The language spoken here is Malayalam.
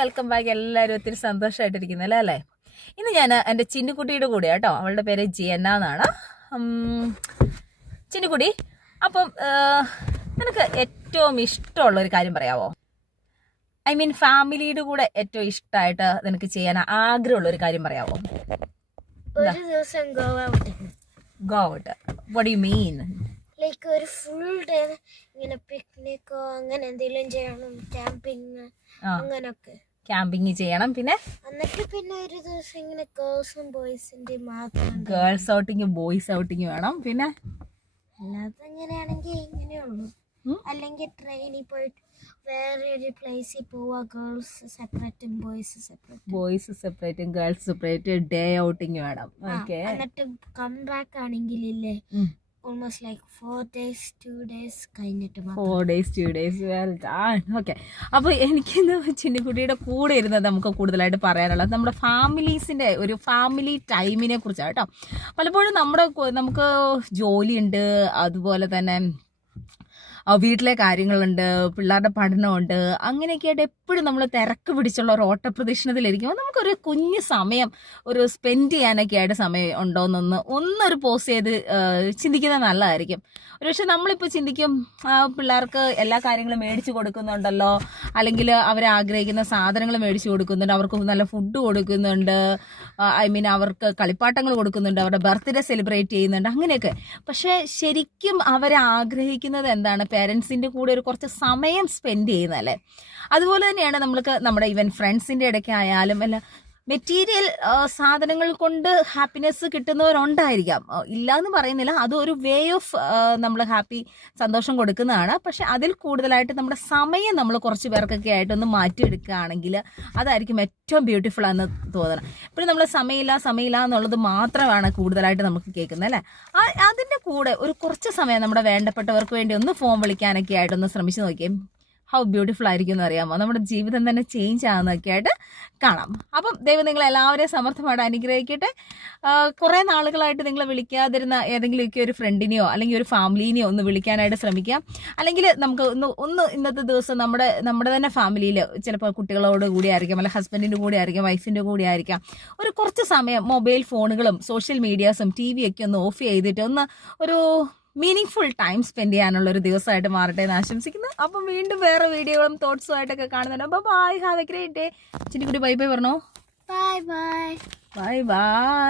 Welcome back. എല്ലാവരും ഒത്തിരി സന്തോഷമായിട്ടിരിക്കുന്നല്ലേ അല്ലേ? ഇന്ന് ഞാൻ എൻ്റെ ചിന്നുകുട്ടിയുടെ കൂടെ കേട്ടോ. അവളുടെ പേര് ജിയന്ന എന്നാണ്. ചിന്നുകുട്ടി, അപ്പം നിനക്ക് ഏറ്റവും ഇഷ്ടമുള്ള ഒരു കാര്യം പറയാവോ? ഐ മീൻ ഫാമിലിയുടെ കൂടെ ഏറ്റവും ഇഷ്ടമായിട്ട് നിനക്ക് ചെയ്യാൻ ആഗ്രഹമുള്ള ഒരു കാര്യം പറയാവോ? ഒരു ദിവസം go out. What do you mean? Like ഒരു ഫുൾ ഡേ ഇങ്ങനെ പിക്നിക്കോ അങ്ങനെ എന്തെങ്കിലും ചെയ്യണം, ക്യാമ്പിങ് അങ്ങനൊക്കെ. ക്യാമ്പിങ് ചെയ്യണം. പിന്നെ പിന്നെ ഒരു ദിവസം ഇങ്ങനെ ഗേൾസും ബോയ്സിന്റെ മാത്രം ഗേൾസ് ഔട്ടിങ് ബോയ്സ് ഔട്ടിങ് വേണം. പിന്നെ അല്ലാതെ എങ്ങനെയാണെങ്കിൽ ഇങ്ങനെയുള്ളൂ. അല്ലെങ്കിൽ ട്രെയിനിൽ പോയിട്ട് വേറെ ഒരു പ്ലേസിൽ പോവാ, ഗേൾസ് സെപ്പറേറ്റും ബോയ്സ് സെപ്പറേറ്റും ഗേൾസ് സെപ്പറേറ്റ് ഡേ ഔട്ടിങ് വേണം. ഓക്കെ. എന്നിട്ട് കം ബാക്ക് ആണെങ്കിലില്ലേ almost like 4 days 2 days കഴിഞ്ഞിട്ട് 4 days 2 days. Well done. Okay. അപ്പോൾ എനിക്കിന്ന് ചിന്നുകുട്ടിയുടെ കൂടെ ഇരുന്നത് നമുക്ക് കൂടുതലായിട്ട് പറയാനുള്ളത് നമ്മുടെ ഫാമിലീസിൻ്റെ ഒരു ഫാമിലി ടൈമിനെ കുറിച്ചാണ് കേട്ടോ. പലപ്പോഴും നമുക്ക് ജോലിയുണ്ട്, അതുപോലെ തന്നെ വീട്ടിലെ കാര്യങ്ങളുണ്ട്, പിള്ളേരുടെ പഠനമുണ്ട്, അങ്ങനെയൊക്കെ ആയിട്ട് എപ്പോഴും നമ്മൾ തിരക്ക് പിടിച്ചുള്ള ഒരു ഓട്ടപ്രദക്ഷിണത്തിലിരിക്കുമ്പോൾ നമുക്കൊരു കുഞ്ഞ് സമയം ഒരു സ്പെൻഡ് ചെയ്യാനൊക്കെ ആയിട്ട് സമയം ഒന്നൊരു പോസ് ചെയ്ത് ചിന്തിക്കുന്നത് നല്ലതായിരിക്കും. ഒരുപക്ഷെ നമ്മളിപ്പോൾ ചിന്തിക്കും പിള്ളേർക്ക് എല്ലാ കാര്യങ്ങളും മേടിച്ച് കൊടുക്കുന്നുണ്ടല്ലോ, അല്ലെങ്കിൽ അവരാഗ്രഹിക്കുന്ന സാധനങ്ങൾ മേടിച്ച് കൊടുക്കുന്നുണ്ട്, അവർക്ക് നല്ല ഫുഡ് കൊടുക്കുന്നുണ്ട്, ഐ മീൻ അവർക്ക് കളിപ്പാട്ടങ്ങൾ കൊടുക്കുന്നുണ്ട്, അവരുടെ ബർത്ത്ഡേ സെലിബ്രേറ്റ് ചെയ്യുന്നുണ്ട്, അങ്ങനെയൊക്കെ. പക്ഷേ ശരിക്കും അവരാഗ്രഹിക്കുന്നത് എന്താണ്? പേരൻസിൻ്റെ കൂടെ ഒരു കുറച്ച് സമയം സ്പെൻഡ് ചെയ്യുന്നതല്ലേ. അതുപോലെ തന്നെയാണ് നമ്മൾക്ക് നമ്മുടെ ഈവൻ ഫ്രണ്ട്സിൻ്റെ ഇടയ്ക്ക് ആയാലും അല്ല, മെറ്റീരിയൽ സാധനങ്ങൾ കൊണ്ട് ഹാപ്പിനെസ് കിട്ടുന്നവരുണ്ടായിരിക്കാം, ഇല്ല എന്ന് പറയുന്നില്ല. അത് ഒരു വേ ഓഫ് നമ്മൾ സന്തോഷം കൊടുക്കുന്നതാണ്. പക്ഷെ അതിൽ കൂടുതലായിട്ട് നമ്മുടെ സമയം നമ്മൾ കുറച്ച് പേർക്കൊക്കെ ആയിട്ടൊന്ന് മാറ്റിയെടുക്കുകയാണെങ്കിൽ അതായിരിക്കും ഏറ്റവും ബ്യൂട്ടിഫുൾ ആണെന്ന് തോന്നണം. ഇപ്പോഴും നമ്മൾ സമയമില്ല എന്നുള്ളത് മാത്രമാണ് കൂടുതലായിട്ട് നമുക്ക് കേൾക്കുന്നത് അല്ലേ. അതിൻ്റെ കൂടെ ഒരു കുറച്ച് സമയം നമ്മുടെ വേണ്ടപ്പെട്ടവർക്ക് വേണ്ടി ഒന്ന് ഫോൺ വിളിക്കാനൊക്കെ ആയിട്ടൊന്ന് ശ്രമിച്ചു നോക്കിയേ. ഹൗ ബ്യൂട്ടിഫുൾ ആയിരിക്കും എന്ന് അറിയാമോ? നമ്മുടെ ജീവിതം തന്നെ ചേഞ്ച് ആകുന്നതൊക്കെ ആയിട്ട് കാണാം. അപ്പം ദൈവം നിങ്ങളെല്ലാവരെയും സമർത്ഥമായിട്ട് അനുഗ്രഹിക്കട്ടെ. കുറേ നാളുകളായിട്ട് നിങ്ങൾ വിളിക്കാതിരുന്ന ഏതെങ്കിലുമൊക്കെ ഒരു ഫ്രണ്ടിനെയോ അല്ലെങ്കിൽ ഒരു ഫാമിലീനെയോ ഒന്ന് വിളിക്കാനായിട്ട് ശ്രമിക്കാം. അല്ലെങ്കിൽ നമുക്ക് ഒന്ന് ഇന്നത്തെ ദിവസം നമ്മുടെ തന്നെ ഫാമിലിയിൽ ചിലപ്പോൾ കുട്ടികളോട് കൂടി ആയിരിക്കാം, അല്ലെങ്കിൽ ഹസ്ബൻഡിൻ്റെ കൂടെ ആയിരിക്കാം, വൈഫിൻ്റെ കൂടെ ആയിരിക്കാം, ഒരു കുറച്ച് സമയം മൊബൈൽ ഫോണുകളും സോഷ്യൽ മീഡിയാസും ടി വിയൊക്കെ ഒന്ന് ഓഫ് ചെയ്തിട്ട് ഒരു മീനിങ് ഫുൾ ടൈം സ്പെൻഡ് ചെയ്യാനുള്ള ഒരു ദിവസമായിട്ട് മാറട്ടെ എന്ന് ആശംസിക്കുന്നു. അപ്പം വീണ്ടും വേറെ വീഡിയോകളും തോട്ട്സും ആയിട്ടൊക്കെ കാണുന്നുണ്ട്. Bye, have a great day. Chinnikutty bye bye പറഞ്ഞോ. Bye bye. Bye by.